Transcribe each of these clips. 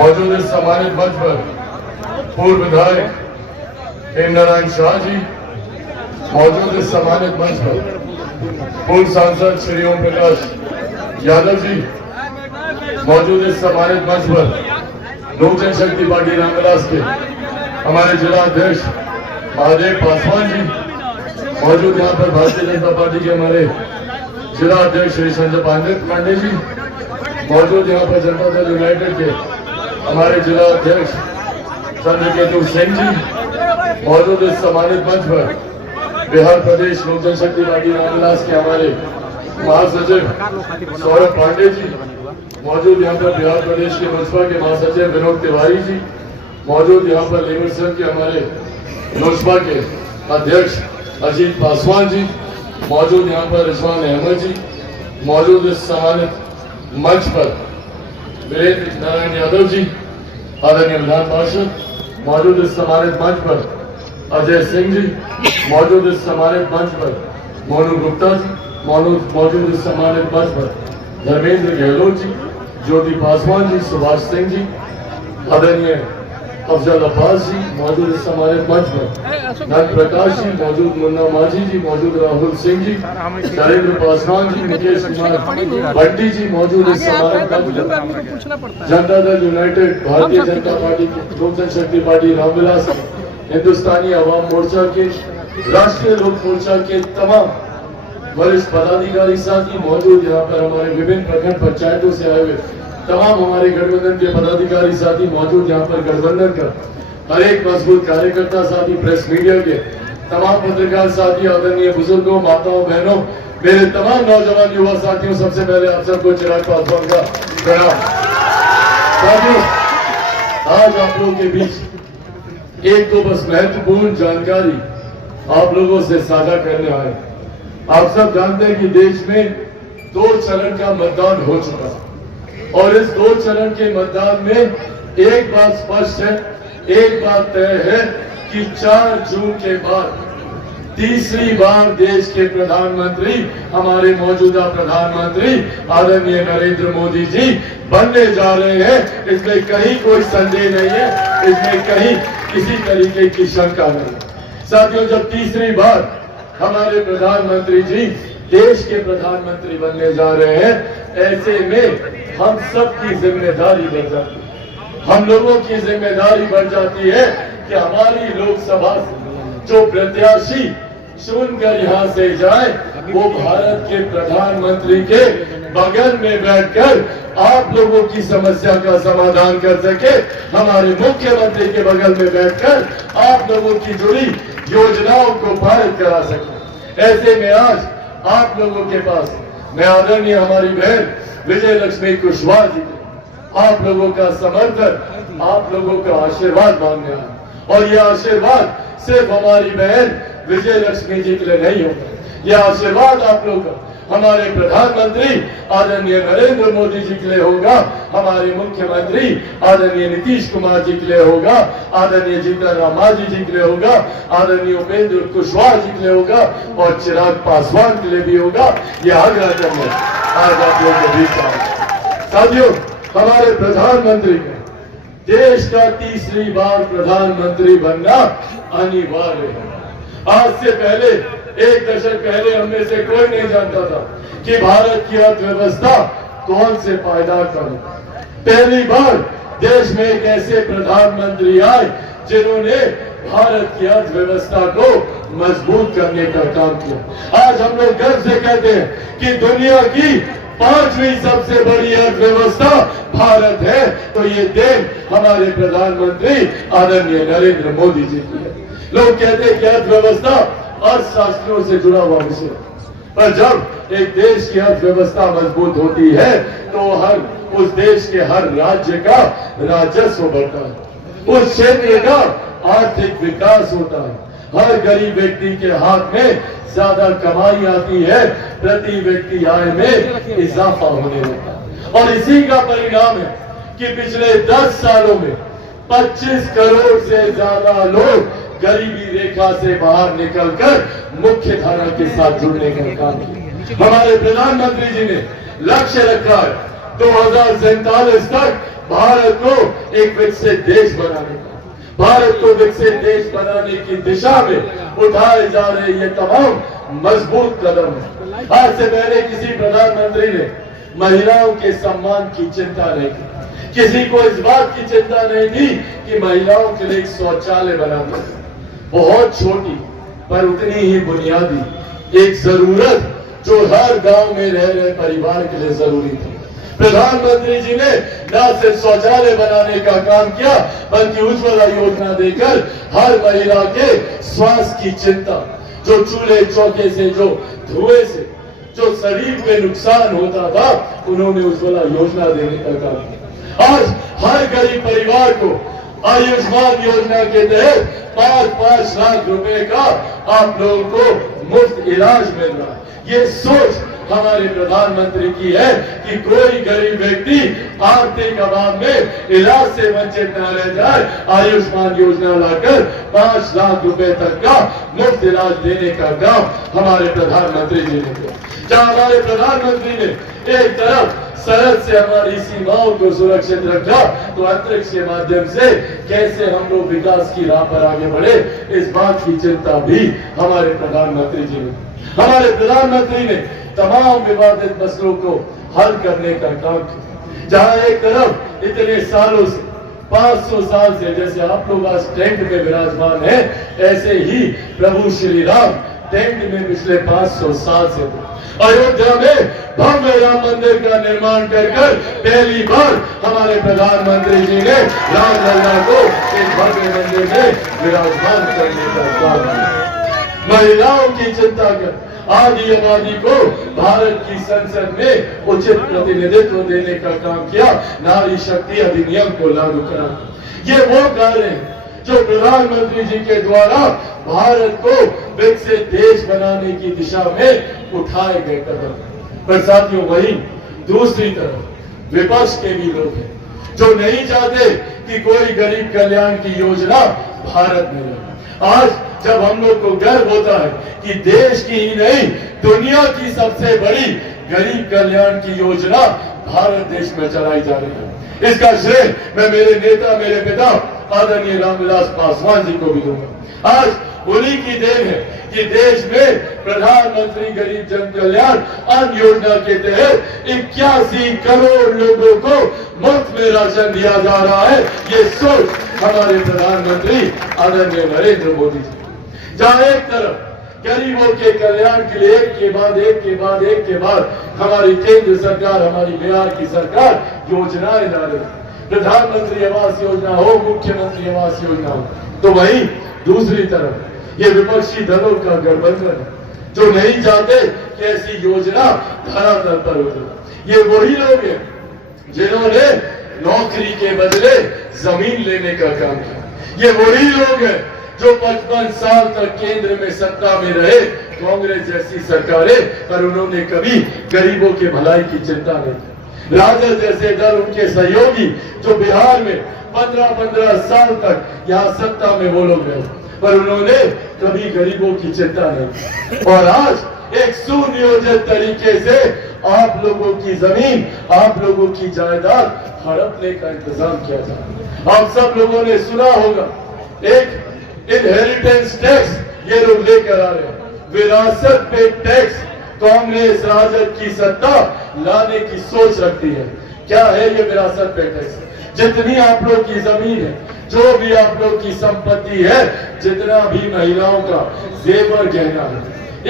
मौजूद इस सम्मानित मंच पर पूर्व विधायक हेम नारायण शाह जी, मौजूद इस सम्मानित मंच पर पूर्व सांसद श्री ओम प्रकाश यादव जी, मौजूद इस सम्मानित मंच पर लोक जनशक्ति पार्टी रामविलास के हमारे जिला अध्यक्ष महादेव पासवान जी, मौजूद यहाँ पर भारतीय जनता पार्टी के हमारे जिला अध्यक्ष श्री संजय पांडे जी, मौजूद यहाँ पर जनता दल यूनाइटेड के हमारे जिला अध्यक्ष चंद्रकेतु सिंह जी, मौजूद इस सम्मानित मंच पर बिहार प्रदेश लोक जनशक्ति पार्टी रामविलास के हमारे महासचिव सौरभ पांडे जी, मौजूद यहाँ पर बिहार प्रदेश के लोजपा के महासचिव विनोद तिवारी जी, मौजूद यहाँ पर लेबर संघ के हमारे लोजपा के अध्यक्ष अजीत पासवान जी, मौजूद यहाँ पर रिजवान अहमद जी, मौजूद इस सम्मानित मंच पर वीरेंद्र नारायण यादव जी, आदरणीय विधान पार्षद, मौजूद इस सम्मानित मंच पर अजय सिंह जी, मौजूद इस सम्मानित मंच पर मोनू गुप्ता जी, मौजूद इस सम्मानित मंच पर धर्मेंद्र गहलोत जी, ज्योति पासवान जी, सुभाष सिंह जी, आदरणीय अफजल अब्बास जी, मौजूद इस सम्मानित मंच पर नंद प्रकाश जी, मौजूद मुन्ना माझी जी, मौजूद राहुल सिंह जी, नरेंद्र पासवान जी, मुकेश कुमार बंटी जी, मौजूद इस सम्मानित मंच पर जनता दल यूनाइटेड भारतीय जनता पार्टी लोक जनशक्ति पार्टी रामविलास, हिंदुस्तानी अवाम मोर्चा के राष्ट्रीय लोक मोर्चा के तमाम वरिष्ठ पदाधिकारी साथी, मौजूद यहाँ पर हमारे विभिन्न प्रखंड पंचायतों से आए हुए तमाम हमारे गठबंधन के पदाधिकारी साथी मौजूद, यहाँ पर गठबंधन का हर एक मजबूत कार्यकर्ता साथी, प्रेस मीडिया के तमाम पत्रकार साथी, आदरणीय बुजुर्गों, माताओं, बहनों, मेरे तमाम नौजवान युवा साथियों, सबसे पहले आप सबको चिराग पासवान का प्रणाम। साथियों, आज आप लोगों के बीच एक तो बस महत्वपूर्ण जानकारी आप लोगों से साझा करने आए। आप सब जानते हैं कि देश में 2 चरण का मतदान हो चुका है और इस 2 चरण के मतदान में एक बात स्पष्ट है, एक बात तय है कि 4 जून के बाद तीसरी बार देश के प्रधानमंत्री, हमारे मौजूदा प्रधानमंत्री आदरणीय नरेंद्र मोदी जी बनने जा रहे हैं। इसमें कहीं कोई संदेह नहीं है, इसमें कहीं किसी तरीके की शंका नहीं। साथियों, जब तीसरी बार हमारे प्रधानमंत्री जी देश के प्रधानमंत्री बनने जा रहे हैं, ऐसे में हम सबकी जिम्मेदारी बढ़ जाती है, हम लोगों की जिम्मेदारी बढ़ जाती है कि हमारी लोकसभा से जो प्रत्याशी चुनकर यहाँ से जाए वो भारत के प्रधानमंत्री के बगल में बैठकर आप लोगों की समस्या का समाधान कर सके, हमारे मुख्यमंत्री के बगल में बैठकर आप लोगों की जुड़ी योजनाओं को पारित करा सके। ऐसे में आज आप लोगों के पास मैं आदरणीय हमारी बहन विजय लक्ष्मी कुशवाहा जी, आप लोगों का समर्थन, आप लोगों का आशीर्वाद मांगने आया और यह आशीर्वाद सिर्फ हमारी बहन विजय लक्ष्मी जी के लिए नहीं होगा, यह आशीर्वाद आप लोगों का हमारे प्रधानमंत्री आदरणीय नरेंद्र मोदी जी के लिए होगा, हमारे मुख्यमंत्री आदरणीय नीतीश कुमार जी के लिए होगा, आदरणीय जीतन राम मांझी जी के लिए होगा, आदरणीय उपेंद्र कुशवाहा जी के लिए होगा और चिराग पासवान के लिए भी होगा। यह आग्रह करने आज आप लोगों के बीच आए। साथियों, हमारे प्रधानमंत्री को देश का तीसरी बार प्रधानमंत्री बनना अनिवार्य है। आज से पहले, 1 दशक पहले हम में से कोई नहीं जानता था कि भारत की अर्थव्यवस्था कौन से पायदार पर है। पहली बार देश में एक ऐसे प्रधानमंत्री आए जिन्होंने भारत की अर्थव्यवस्था को मजबूत करने का काम किया। आज हम लोग गर्व से कहते हैं कि दुनिया की 5वीं सबसे बड़ी अर्थव्यवस्था भारत है, तो ये देन हमारे प्रधानमंत्री आदरणीय नरेंद्र मोदी जी की है। लोग कहते हैं कि अर्थव्यवस्था अर्थशास्त्रियों से जुड़ा हुआ विषय, पर जब एक देश की अर्थव्यवस्था मजबूत होती है तो उस देश के हर राज्य का राजस्व बढ़ता है, उस क्षेत्र का आर्थिक विकास होता है, हर गरीब व्यक्ति के हाथ में ज्यादा कमाई आती है, प्रति व्यक्ति आय में इजाफा होने लगता है। और इसी का परिणाम है कि पिछले 10 सालों में 25 करोड़ से ज्यादा लोग गरीबी रेखा से बाहर निकलकर मुख्य धारा के साथ जुड़ने का काम किया। हमारे प्रधानमंत्री जी ने लक्ष्य रखा है 2047 तक भारत को एक विकसित देश बनाने का, भारत को विकसित देश बनाने की दिशा में उठाए जा रहे ये तमाम मजबूत कदम है। आज से पहले किसी प्रधानमंत्री ने महिलाओं के सम्मान की चिंता नहीं की, किसी को इस बात की चिंता नहीं थी कि महिलाओं के लिए एक शौचालय बना दे। बहुत छोटी पर उतनी ही बुनियादी एक जरूरत जो हर गांव में रह रहे परिवार के लिए जरूरी थी। प्रधानमंत्री जी ने न सिर्फ शौचालय बनाने का काम किया बल्कि उज्ज्वला योजना देकर हर महिला के स्वास्थ्य की चिंता, जो चूल्हे चौके से, जो धुएं से जो शरीर में नुकसान होता था, उन्होंने उज्ज्वला योजना देने का काम किया। आज हर गरीब परिवार को आयुष्मान योजना के तहत 5-5 लाख रुपए का आप लोगों को मुफ्त इलाज मिल रहा है। ये सोच हमारे प्रधानमंत्री की है कि कोई गरीब व्यक्ति आर्थिक अभाव में इलाज से वंचित न रह जाए। आयुष्मान योजना लाकर 5 लाख रुपए तक का मुफ्त इलाज देने का काम हमारे प्रधानमंत्री जी ने किया। जहां हमारे प्रधानमंत्री ने एक तरफ सरहद से हमारी सीमाओं को सुरक्षित रखा, तो अंतरिक्ष के माध्यम से कैसे हम लोग विकास की राह पर आगे बढ़े, इस बात की चिंता भी हमारे प्रधानमंत्री जी ने। हमारे प्रधानमंत्री ने तमाम विवादित मसलों को हल करने का काम किया। जहां एक तरफ इतने सालों से 500 साल से जैसे आप लोग आज टेंट में विराजमान है, ऐसे ही प्रभु श्री राम टेंट में पिछले 500 साल से थे। अयोध्या में भव्य राम मंदिर का निर्माण कर पहली बार हमारे प्रधानमंत्री जी ने राम लल्ला को एक भव्य मंदिर में विराजमान करने का काम किया। महिलाओं की चिंता कर आदि आबादी को भारत की संसद में उचित प्रतिनिधित्व देने का काम किया। नारी शक्ति अधिनियम को लागू करा। ये वो कार्य है जो प्रधानमंत्री जी के द्वारा भारत को विकसित देश बनाने की दिशा में उठाए गए कदम। पर साथियों, वहीं दूसरी तरफ विपक्ष के भी लोग हैं जो नहीं चाहते कि कोई गरीब कल्याण की योजना भारत में रहे। आज जब हम लोग को गर्व होता है कि देश की ही नहीं दुनिया की सबसे बड़ी गरीब कल्याण की योजना भारत देश में चलाई जा रही है, इसका श्रेय मैं मेरे नेता, मेरे पिता आदरणीय रामविलास पासवान जी को भी दूंगा। आज उन्हीं की देन है कि देश में प्रधानमंत्री गरीब जन कल्याण अन्न योजना के तहत 81 करोड़ लोगों को मुफ्त में राशन दिया जा रहा है। ये सोच हमारे प्रधानमंत्री आदरणीय नरेंद्र मोदी जी। जहां एक तरफ गरीबों के कल्याण के लिए एक के बाद हमारी केंद्र सरकार, हमारी बिहार की सरकार योजनाएं ला रही है, प्रधानमंत्री आवास योजना हो, मुख्यमंत्री आवास योजना हो, तो वहीं दूसरी तरफ ये विपक्षी दलों का गठबंधन है जो नहीं चाहते कि ऐसी योजना धरातल पर उतरे। ये वही लोग हैं जिन्होंने नौकरी के बदले जमीन लेने का काम किया। ये वही लोग हैं जो 55 साल तक केंद्र में सत्ता में रहे, कांग्रेस जैसी सरकारें, पर उन्होंने कभी गरीबों के भलाई की चिंता नहीं की। राजद जैसे दल, उनके सहयोगी जो बिहार में 15-15 साल तक यहाँ सत्ता में वो लोग रहे, पर उन्होंने कभी गरीबों की चिंता नहीं की। और आज एक सुनियोजित तरीके से आप लोगों की जमीन, आप लोगों की जायदाद हड़पने का इंतजाम किया जा रहा है। आप सब लोगों ने सुना होगा एक इनहेरिटेंस टैक्स ये लोग लेकर आ रहे हैं, विरासत पे टैक्स। कांग्रेस राजद की सत्ता लाने की सोच रखती है। क्या है ये विरासत पे टैक्स? जितनी आप लोग की जमीन है, जो भी आप लोग की संपत्ति है, जितना भी महिलाओं का जेवर गहना है,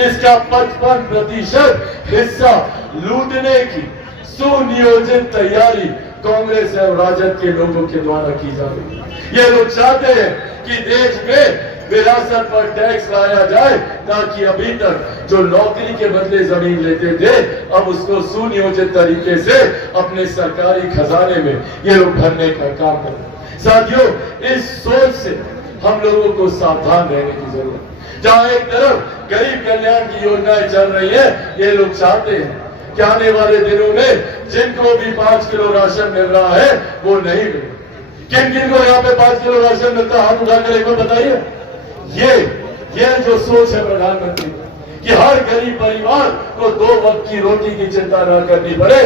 इसका 55% हिस्सा लूटने की सुनियोजित तैयारी कांग्रेस और राजद के लोगों के द्वारा की जा रही है। ये लोग चाहते हैं कि देश में विरासत पर टैक्स लाया जाए ताकि अभी तक जो नौकरी के बदले जमीन लेते थे, अब उसको सुनियोजित तरीके से अपने सरकारी खजाने में ये लोग भरने का काम करें। साथियों, इस सोच से हम लोगों को सावधान रहने की जरूरत है। जहां एक तरफ गरीब कल्याण की योजनाएं चल रही है, ये लोग चाहते हैं कि आने वाले दिनों में जिनको भी 5 किलो राशन मिल रहा है वो नहीं मिले। किन किन को यहाँ पे 5 किलो राशन मिलता है, हाथ उठाकर एक बार बताइए। ये जो सोच है प्रधानमंत्री कि हर गरीब परिवार को 2 वक्त की रोटी की चिंता न करनी पड़े,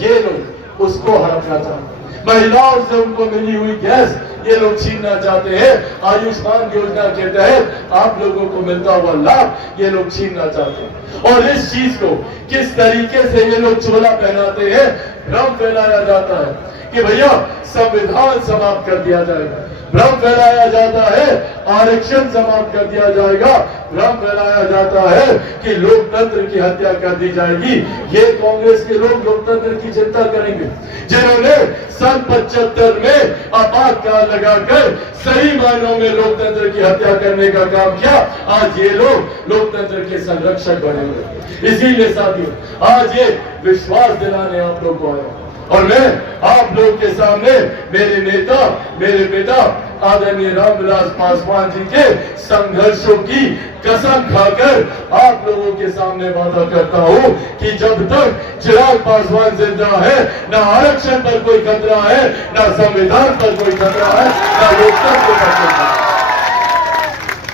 ये लोग उसको हड़पना चाहते हैं। महिलाओं से उनको मिली हुई गैस ये लोग छीनना चाहते हैं। आयुष्मान योजना के तहत आप लोगों को मिलता हुआ लाभ ये लोग छीनना चाहते हैं। और इस चीज को किस तरीके से ये लोग चोला पहनाते हैं, भ्रम फैलाया जाता है कि भैया संविधान समाप्त कर दिया जाएगा, भ्रम फैलाया जाता है आरक्षण समाप्त कर दिया जाएगा, भ्रम फैलाया जाता है कि लोकतंत्र की हत्या कर दी जाएगी। ये कांग्रेस के लोग लोकतंत्र की चिंता करेंगे जिन्होंने सन 75 में आपातकाल लगाकर सही मायनों में लोकतंत्र की हत्या करने का काम किया। आज ये लोग लोकतंत्र के संरक्षक बने हुए। इसीलिए साथियों आज ये विश्वास दिलाने आप लोग को आया और मैं आप लोग के सामने मेरे नेता, मेरे पिता आदरणीय रामविलास पासवान जी के संघर्षों की कसम खाकर आप लोगों के सामने वादा करता हूं कि जब तक चिराग पासवान जिंदा है, ना आरक्षण पर कोई खतरा है, ना संविधान पर कोई खतरा है, ना लोकतंत्र पर कोई खतरा है।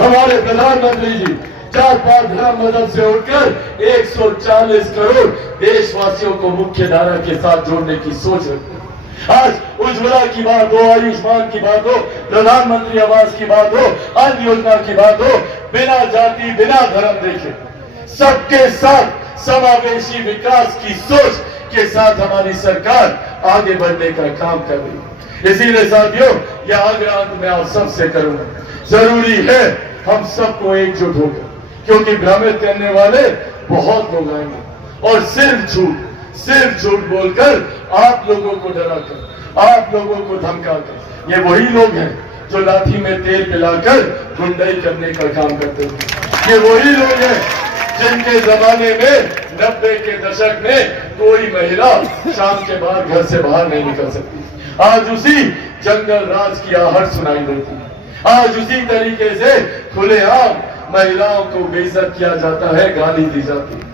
हमारे प्रधानमंत्री जी जात पात धर्म मजहब से उठकर 140 करोड़ देशवासियों को मुख्य धारा के साथ जोड़ने की सोच रखते हैं। आज उज्ज्वला की बात हो, आयुष्मान की बात हो, प्रधानमंत्री आवास की बात हो, अन्य योजना की बात हो, बिना जाति बिना धर्म देखे सबके साथ समावेशी विकास की सोच के साथ हमारी सरकार आगे बढ़ने का काम कर रही है। इसीलिए साथियों यह आग्रह मैं आप सबसे करूंगा, जरूरी है हम सबको एकजुट होकर, क्योंकि भ्रमित करने वाले बहुत लोग आएंगे और सिर्फ झूठ बोलकर आप लोगों को डराकर, आप लोगों को धमकाकर, ये वही लोग हैं जो लाठी में तेल पिलाकर गुंडाई करने का काम करते हैं। ये वही लोग हैं जिनके जमाने में 90 के दशक में कोई महिला शाम के बाद घर से बाहर नहीं निकल सकती। आज उसी जंगल राज की आहट सुनाई देती है। आज उसी तरीके से खुलेआम महिलाओं को बेइज्जत किया जाता है, गाली दी जाती है।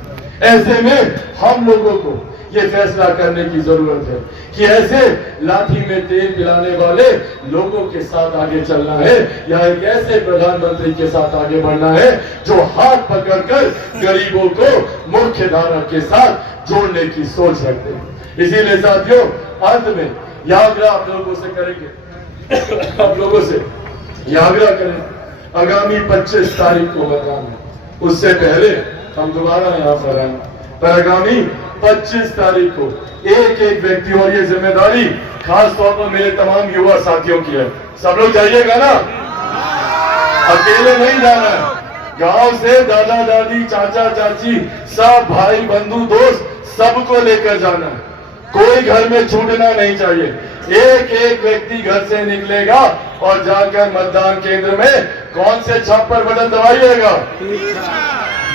ऐसे में हम लोगों को ये फैसला करने की जरूरत है कि ऐसे लाठी में तेल पिलाने वाले लोगों के साथ आगे चलना है या एक ऐसे प्रधानमंत्री के साथ आगे बढ़ना है जो हाथ पकड़कर गरीबों को मुख्य धारा के साथ जोड़ने की सोच रखते हैं। इसीलिए साथियों अंत में यह आग्रह आप लोगों से करेंगे, आप लोगों से यह आग्रह करेंगे, आगामी 25 तारीख को मतदान है, उससे पहले हम दोबारा यहाँ पर आएंगे, पर आगामी 25 तारीख को एक एक व्यक्ति, और ये जिम्मेदारी खास तौर पर मेरे तमाम युवा साथियों की है, सब लोग जाइएगा ना, अकेले नहीं जाना है, गांव से दादा दादी चाचा चाची सब भाई बंधु दोस्त सबको लेकर जाना है। कोई घर में छूटना नहीं चाहिए। एक एक व्यक्ति घर से निकलेगा और जाकर मतदान केंद्र में कौन से छाप पर बटन दबाइएगा,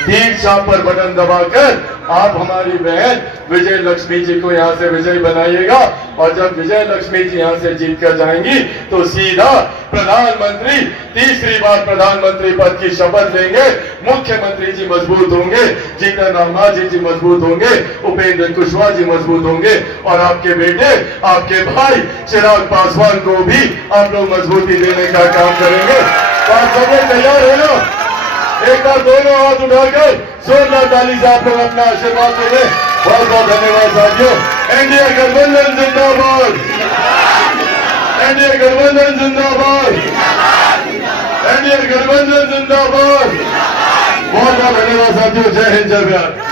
ठीक छाप पर बटन दबाकर आप हमारी बहन विजय लक्ष्मी जी को यहाँ से विजय बनाइएगा। और जब विजय लक्ष्मी जी यहाँ से जीत कर जाएंगी तो सीधा प्रधानमंत्री, तीसरी बार प्रधानमंत्री पद की शपथ लेंगे। मुख्यमंत्री जी मजबूत होंगे, जीतन राम मांझी जी मजबूत होंगे, उपेंद्र कुशवाहा जी मजबूत होंगे और आपके बेटे, आपके भाई चिराग पासवान को भी आप लोग मजबूती देने का काम करेंगे। तो आप सब लोग तैयार है ना? एक बार दोनों हाथ उठाकर जोरदार ताली से आप लोग अपना आशीर्वाद देंगे। बहुत बहुत धन्यवाद साथियों। एनडीए गठबंधन जिंदाबाद, एनडीए गठबंधन जिंदाबाद, एनडीए गठबंधन जिंदाबाद। बहुत बहुत धन्यवाद साथियों। जय हिंद, जय बिहार।